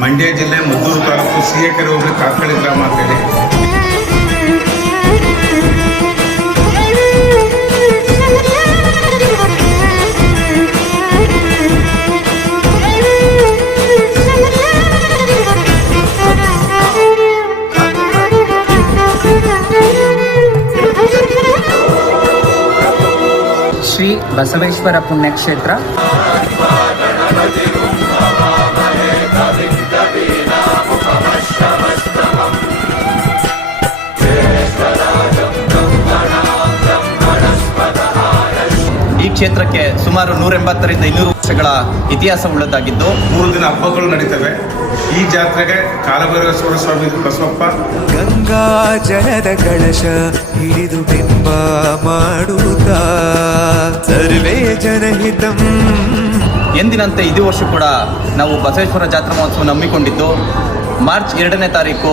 ಮಂಡ್ಯ ಜಿಲ್ಲೆ ಮದ್ದೂರು ತಾಲೂಕು ಸಿಎಕೆರೆ ಹೋಬಳಿ ಕಾರ್ಕಳಿ ಗ್ರಾಮ ಅಂತೇಳಿ. ಶ್ರೀ ಬಸವೇಶ್ವರ ಪುಣ್ಯಕ್ಷೇತ್ರ. ಈ ಕ್ಷೇತ್ರಕ್ಕೆ ಸುಮಾರು 180ರಿಂದ 200 ವರ್ಷಗಳ ಇತಿಹಾಸ ಉಳ್ಳದ್ದಾಗಿದ್ದು 3 ದಿನ ಹಬ್ಬಗಳು ನಡೀತವೆ. ಈ ಜಾತ್ರೆಗೆ ಕಾಲಭೈರವೇಶ್ವರ ಸ್ವಾಮಿ ಬಸವಪ್ಪ ಗಂಗಾ ಜಲದ ಕಳಶ ಹಿಡಿದು ಬಿಂಬ ಮಾಡುತ್ತಾ ಸರ್ವೇ ಜನಹಿತಂ. ಎಂದಿನಂತೆ ಇದೇ ವರ್ಷ ಕೂಡ ನಾವು ಬಸವೇಶ್ವರ ಜಾತ್ರಾ ಮಹೋತ್ಸವ ನಂಬಿಕೊಂಡಿದ್ದು ಮಾರ್ಚ್ 2ನೇ ತಾರೀಕು